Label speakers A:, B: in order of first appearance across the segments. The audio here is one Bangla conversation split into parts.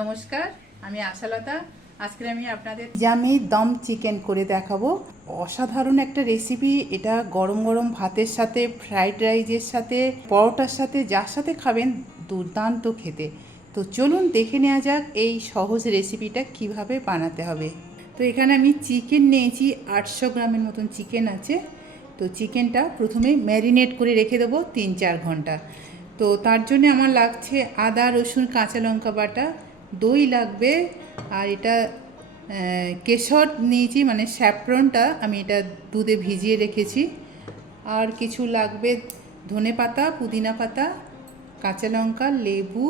A: নমস্কার, আমি আশালতা। আজকে আমি আপনাদের জামি দম চিকেন করে দেখাবো। অসাধারণ একটা রেসিপি এটা গরম গরম ভাতের সাথে ফ্রাইড রাইসের সাথে, পরোটার সাথে, যার সাথে খাবেন দুর্দান্ত খেতে। তো চলুন দেখে নেওয়া যাক এই সহজ রেসিপিটা কীভাবে বানাতে হবে। তো এখানে আমি চিকেন নিয়েছি, আটশো গ্রামের মতন চিকেন আছে। তো চিকেনটা প্রথমে ম্যারিনেট করে রেখে দেবো তিন চার ঘণ্টা। তো তার জন্য আমার লাগছে আদা, রসুন, কাঁচা লঙ্কা বাটা দই লাগবে আর এটা কেশর নিয়েছি মানে স্যাপ্রনটা আমি এটা দুধে ভিজিয়ে রেখেছি। আর কিছু লাগবে, ধনে পাতা, পুদিনা পাতা, কাঁচা লঙ্কা, লেবু।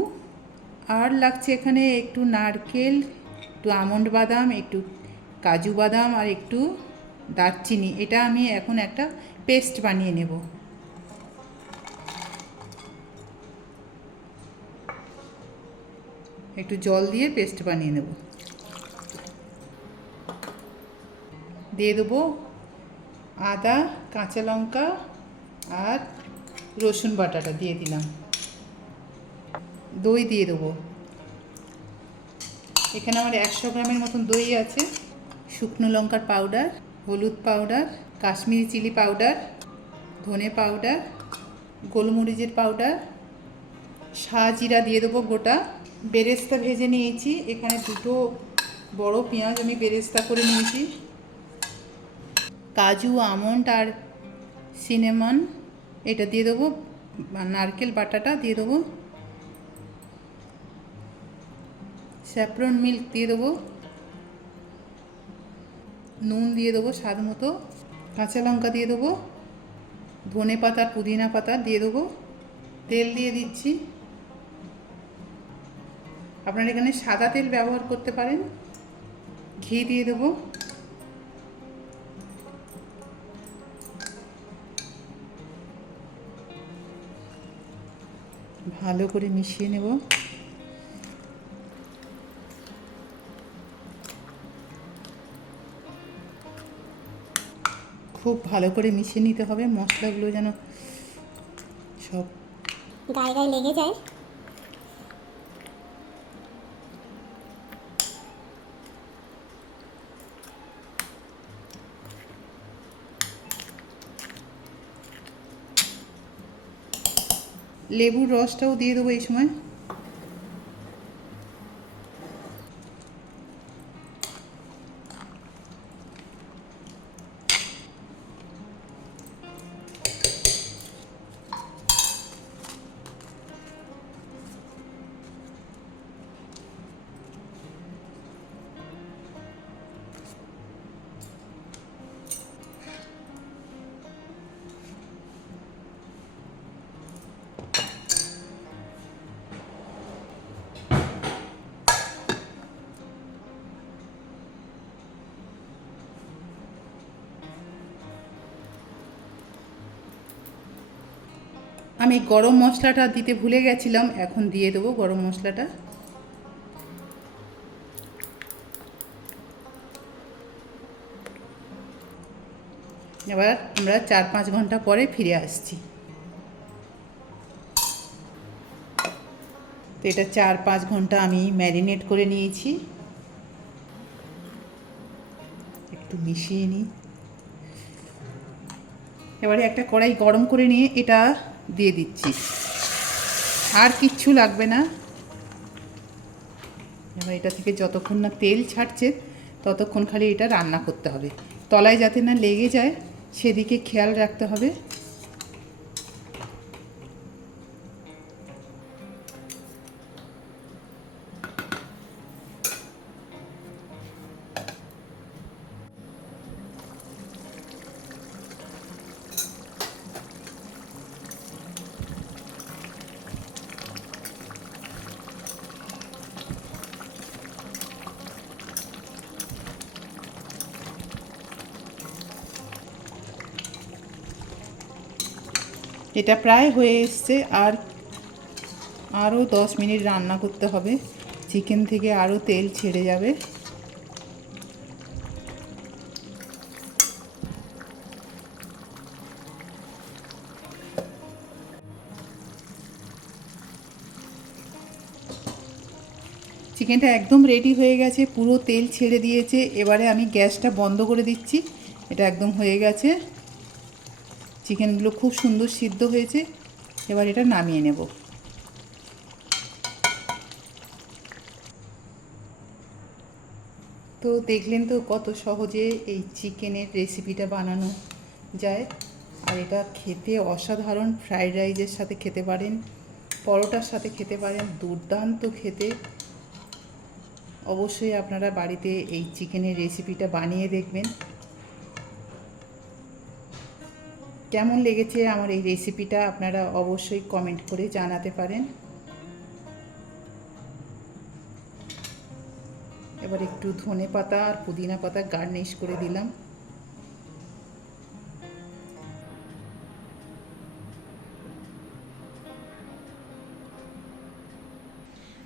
A: আর লাগছে এখানে একটু নারকেল, একটু আমন্ড বাদাম, একটু কাজু বাদাম আর একটু দারচিনি। এটা আমি এখন একটা পেস্ট বানিয়ে নেব। একটু জল দিয়ে পেস্ট বানিয়ে নেব। দিয়ে দেবো আদা, কাঁচা লঙ্কা আর রসুন বাটাটা দিয়ে দিলাম। দই দিয়ে দেবো। এখানে আমার একশো গ্রামের মতন দই আছে। শুকনো লঙ্কার পাউডার, হলুদ পাউডার, কাশ্মীরি চিলি পাউডার, ধনে পাউডার, গোলমরিচের পাউডার জিরা দিয়ে দেবো গোটা। বেরেস্তা ভেজে নিয়েছি। এখানে দুটো বড় পেঁয়াজ আমি বেরেস্তা করে নিয়েছি। কাজু, আমন্ড আর সিনেমন এটা দিয়ে দেবো নারকেল বাটাটা দিয়ে দেবো। স্যাফরন মিল্ক দিয়ে দেবো। নুন দিয়ে দেবো স্বাদ মতো। কাঁচা লঙ্কা দিয়ে দেবো। ধনে পাতা পুদিনা পাতা দিয়ে দেবো। তেল দিয়ে দিচ্ছি। আপনারা এখানে সাদা তেল ব্যবহার করতে পারেন। ঘি দিয়ে দেবো। ভালো করে মিশিয়ে নেব। খুব ভালো করে মিশিয়ে নিতে হবে। মশলাগুলো যেন সব
B: গায়ে গায়ে লেগে যায়।
A: লেবুর রসটাও দিয়ে দেবো এই সময়। আমি গরম মশলাটা দিতে ভুলে গেছিলাম, এখন দিয়ে দেবো গরম মশলাটা। এবার আমরা চার পাঁচ ঘণ্টা পরে ফিরে আসছি। তো এটা চার পাঁচ ঘণ্টা আমি ম্যারিনেট করে নিয়েছি। একটু মিশিয়ে নিই। এবারে একটা কড়াই গরম করে নিয়ে এটা দিয়ে দিচ্ছি। আর কিচ্ছু লাগবে না। এবার এটা থেকে যতক্ষণ না তেল ছাড়ছে, ততক্ষণ খালি এটা রান্না করতে হবে। তলায় যাতে না লেগে যায়, সেদিকে খেয়াল রাখতে হবে। এটা প্রায় হয়ে এসছে আর আরও দশ মিনিট রান্না করতে হবে। চিকেন থেকে আরও তেল ছেড়ে যাবে। চিকেনটা একদম রেডি হয়ে গেছে, পুরো তেল ছেড়ে দিয়েছে। এবারে আমি গ্যাসটা বন্ধ করে দিচ্ছি। এটা একদম হয়ে গেছে। চিকেনগুলো খুব সুন্দর সিদ্ধ হয়েছে। এবার এটা নামিয়ে নেব। তো দেখলেন তো কত সহজে এই চিকেনের রেসিপিটা বানানো যায়। আর এটা খেতে অসাধারণ ফ্রাইড রাইসের সাথে খেতে পারেন, পরোটার সাথে খেতে পারেন, দুর্দান্ত খেতে। অবশ্যই আপনারা বাড়িতে এই চিকেনের রেসিপিটা বানিয়ে দেখবেন। কেমন লেগেছে আমার এই রেসিপিটা আপনারা অবশ্যই কমেন্ট করে জানাতে পারেন। এবার একটু ধনে পাতা আর পুদিনা পাতা গার্নিশ করে দিলাম।